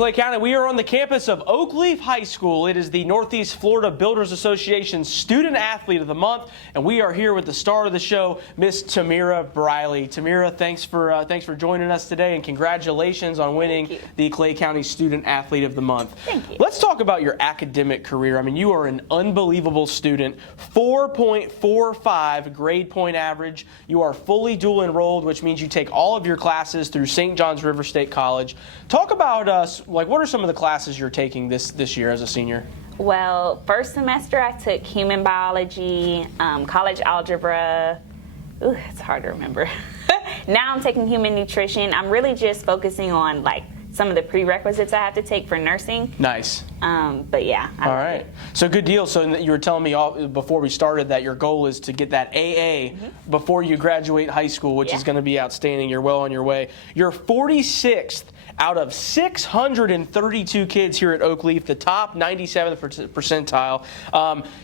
Clay County. We are on the campus of Oakleaf High School. It is the Northeast Florida Builders Association Student Athlete of the Month, and we are here with the star of the show, Miss Tamira Briley. Tamira, thanks for joining us today, and congratulations on winning the Clay County Student Athlete of the Month. Thank you. Let's talk about your academic career. I mean, you are an unbelievable student. 4.45 grade point average. You are fully dual enrolled, which means you take all of your classes through St. John's River State College. Talk about like what are some of the classes you're taking this year as a senior? Well, first semester I took human biology, college algebra. Ooh, it's hard to remember. Now I'm taking human nutrition. I'm really just focusing on like some of the prerequisites I have to take for nursing. Nice. But yeah. All right. So good deal. So you were telling me before we started that your goal is to get that AA before you graduate high school, which is going to be outstanding. You're well on your way. You're 46th out of 632 kids here at Oakleaf, the top 97th percentile.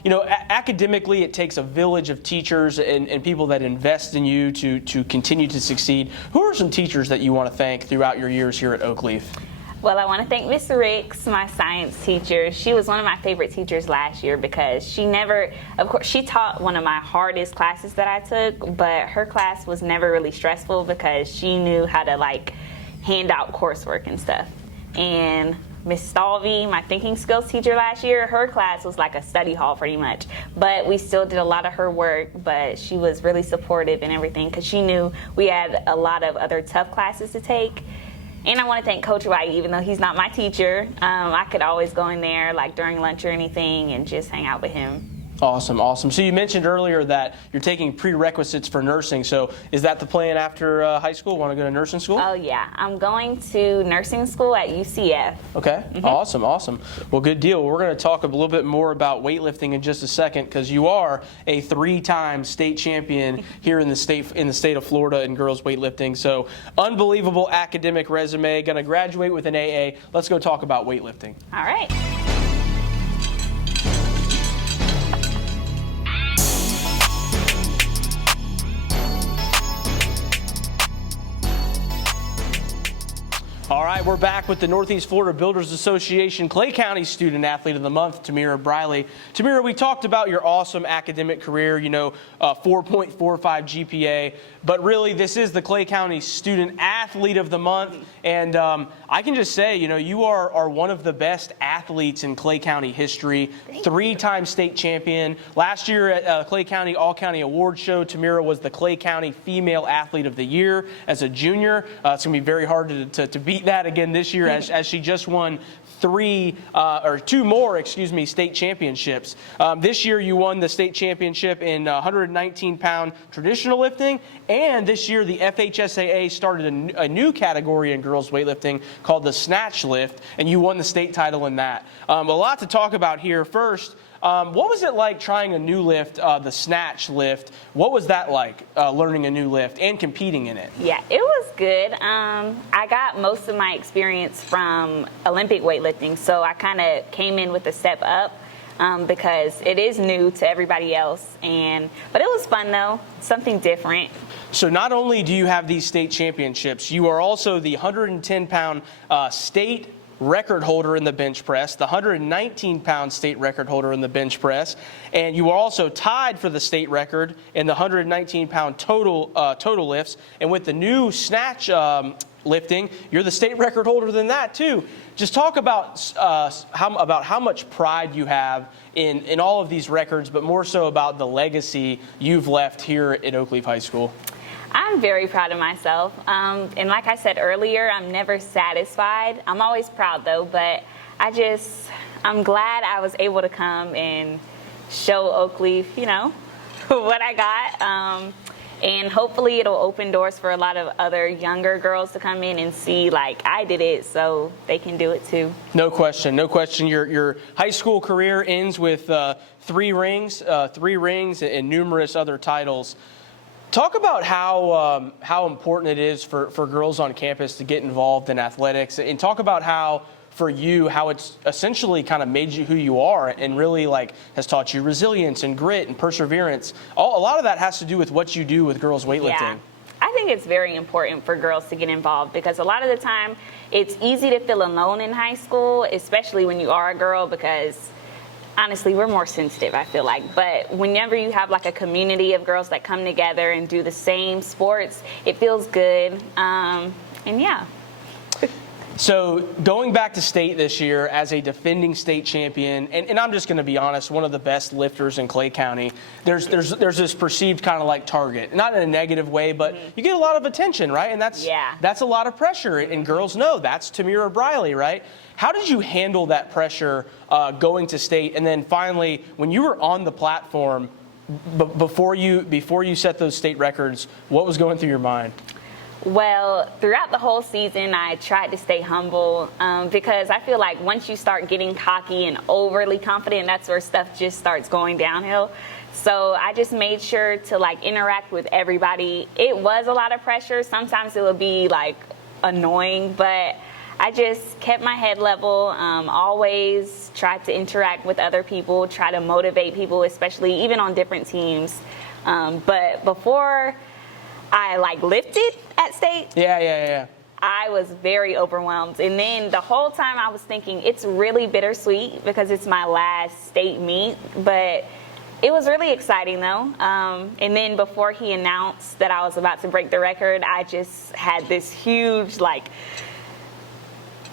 You know, academically, it takes a village of teachers and people that invest in you to continue to succeed. Who are some teachers that you want to thank throughout your years here at Oakleaf? Well, I want to thank Miss Ricks, my science teacher. She was one of my favorite teachers last year because of course, she taught one of my hardest classes that I took, but her class was never really stressful because she knew how to like hand out coursework and stuff. And Miss Stalvey, my thinking skills teacher last year, her class was like a study hall pretty much. But we still did a lot of her work, but she was really supportive and everything because she knew we had a lot of other tough classes to take. And I want to thank Coach White, even though he's not my teacher. I could always go in there like during lunch or anything and just hang out with him. Awesome, awesome. So you mentioned earlier that you're taking prerequisites for nursing. So is that the plan after high school? Want to go to nursing school? Oh, yeah. I'm going to nursing school at UCF. Okay, awesome, awesome. Well, good deal. We're going to talk a little bit more about weightlifting in just a second because you are a 3-time state champion here in the state of Florida in girls weightlifting. So unbelievable academic resume. Going to graduate with an AA. Let's go talk about weightlifting. All right. All right, we're back with the Northeast Florida Builders Association Clay County Student Athlete of the Month, Tamira Briley. Tamira, we talked about your awesome academic career, you know, 4.45 GPA, but really this is the Clay County Student Athlete of the Month, and I can just say, you know, you are one of the best athletes in Clay County history, 3-time state champion. Last year at Clay County All-County Award Show, Tamira was the Clay County Female Athlete of the Year as a junior. It's going to be very hard to beat that again this year as she just won 2 more state championships. This year you won the state championship in 119-pound traditional lifting, and this year the FHSAA started a new category in girls weightlifting called the snatch lift, and you won the state title in that. A lot to talk about here. First, what was it like trying a new lift, the snatch lift? What was that like, learning a new lift and competing in it? Yeah, it was good. I got most of my experience from Olympic weightlifting, so I kind of came in with a step up because it is new to everybody else. But it was fun, though, something different. So not only do you have these state championships, you are also the 110-pound state record holder in the bench press, the 119-pound state record holder in the bench press, and you are also tied for the state record in the 119-pound total lifts. And with the new snatch lifting, you're the state record holder than that too. Just talk about how much pride you have in all of these records, but more so about the legacy you've left here at Oakleaf High School. I'm very proud of myself. And like I said earlier, I'm never satisfied. I'm always proud though, but I'm glad I was able to come and show Oakleaf, you know, what I got. And hopefully it'll open doors for a lot of other younger girls to come in and see like I did it so they can do it too. No question, no question. Your high school career ends with 3 rings and numerous other titles. Talk about how important it is for girls on campus to get involved in athletics, and talk about how for you, how it's essentially kind of made you who you are and really like has taught you resilience and grit and perseverance. A lot of that has to do with what you do with girls weightlifting. Yeah. I think think it's very important for girls to get involved because a lot of the time it's easy to feel alone in high school, especially when you are a girl because honestly, we're more sensitive, I feel like. But whenever you have like a community of girls that come together and do the same sports, it feels good. And yeah. So going back to state this year as a defending state champion, and I'm just going to be honest, one of the best lifters in Clay County, there's this perceived kind of like target, not in a negative way, but you get a lot of attention, right? And that's a lot of pressure, and girls know that's Tamira Briley, right? How did you handle that pressure going to state, and then finally, when you were on the platform, before you set those state records, what was going through your mind? Well, throughout the whole season, I tried to stay humble because I feel like once you start getting cocky and overly confident, that's where stuff just starts going downhill. So I just made sure to like interact with everybody. It was a lot of pressure. Sometimes it would be like annoying, but I just kept my head level, always tried to interact with other people, try to motivate people, especially even on different teams. But before I like lifted at state, I was very overwhelmed. And then the whole time I was thinking it's really bittersweet because it's my last state meet, but it was really exciting though. And then before he announced that I was about to break the record, I just had this huge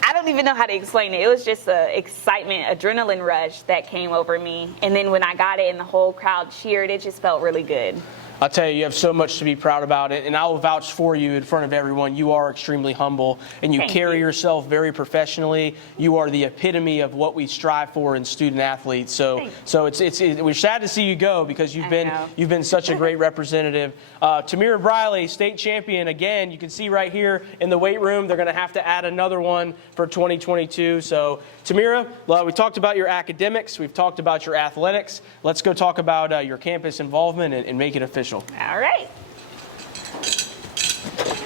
I don't even know how to explain it. It was just an excitement, adrenaline rush that came over me. And then when I got it and the whole crowd cheered, it just felt really good. I'll tell you, you have so much to be proud about it, and I will vouch for you in front of everyone. You are extremely humble, and you carry yourself very professionally. You are the epitome of what we strive for in student athletes. So we're sad to see you go because you've been such a great representative. Tamira Briley, state champion again. You can see right here in the weight room. They're going to have to add another one for 2022. So Tamira, we talked about your academics. We've talked about your athletics. Let's go talk about your campus involvement and make it official. All right.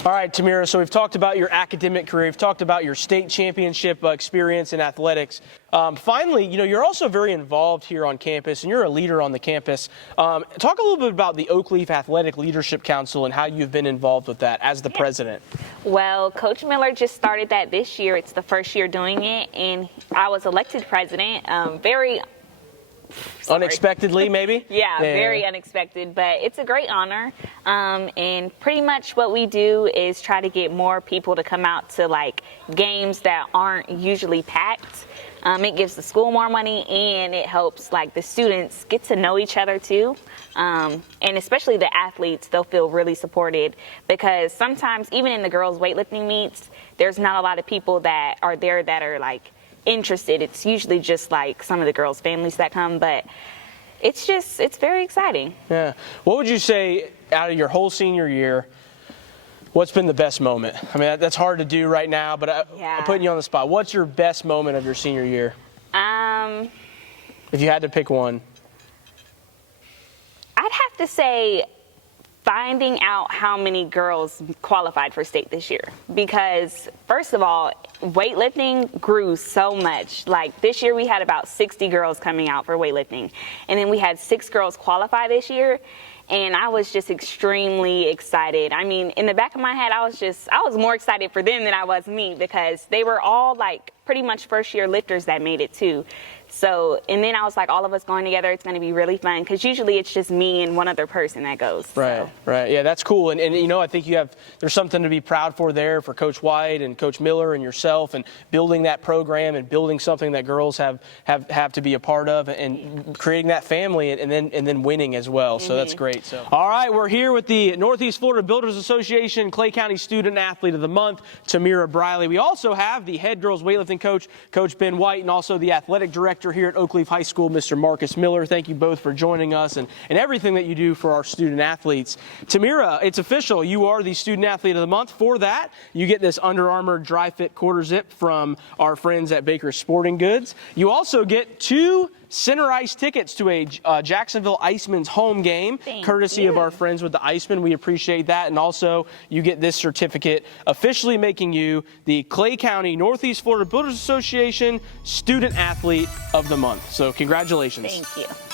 All right, Tamira, so we've talked about your academic career. We've talked about your state championship experience in athletics. Finally, you're also very involved here on campus, and you're a leader on the campus. Talk a little bit about the Oakleaf Athletic Leadership Council and how you've been involved with that as the president. Well, Coach Miller just started that this year. It's the first year doing it, and I was elected president. Unexpectedly, maybe? Yeah, very unexpected, but it's a great honor. And pretty much what we do is try to get more people to come out to like games that aren't usually packed. It gives the school more money and it helps like the students get to know each other too. And especially the athletes, they'll feel really supported because sometimes even in the girls weightlifting meets, there's not a lot of people that are there that are like interested. It's usually just like some of the girls' families that come, but it's very exciting. Yeah. What would you say out of your whole senior year, what's been the best moment? I mean, that's hard to do right now, but I'm putting you on the spot. What's your best moment of your senior year? If you had to pick one. I'd have to say finding out how many girls qualified for state this year. Because first of all, weightlifting grew so much. Like this year we had about 60 girls coming out for weightlifting. And then we had 6 girls qualify this year. And I was just extremely excited. I mean, in the back of my head, I was more excited for them than I was me because they were all like pretty much first year lifters that made it too. So, and then I was like, all of us going together, it's going to be really fun because usually it's just me and one other person that goes. Right, right. Yeah, that's cool. And I think there's something to be proud for there for Coach White and Coach Miller and yourself and building that program and building something that girls have to be a part of and creating that family and then winning as well. So that's great. So, all right, we're here with the Northeast Florida Builders Association Clay County Student Athlete of the Month, Tamira Briley. We also have the head girls weightlifting coach, Coach Ben White, and also the athletic director here at Oakleaf High School, Mr. Marcus Miller. Thank you both for joining us and everything that you do for our student athletes. Tamira, it's official. You are the Student Athlete of the Month. For that, you get this Under Armour Dry Fit Quarter Zip from our friends at Baker's Sporting Goods. You also get 2 center ice tickets to a Jacksonville Iceman's home game, courtesy of our friends with the Iceman. We appreciate that. And also, you get this certificate, officially making you the Clay County Northeast Florida Builders Association Student Athlete of the Month. So congratulations. Thank you.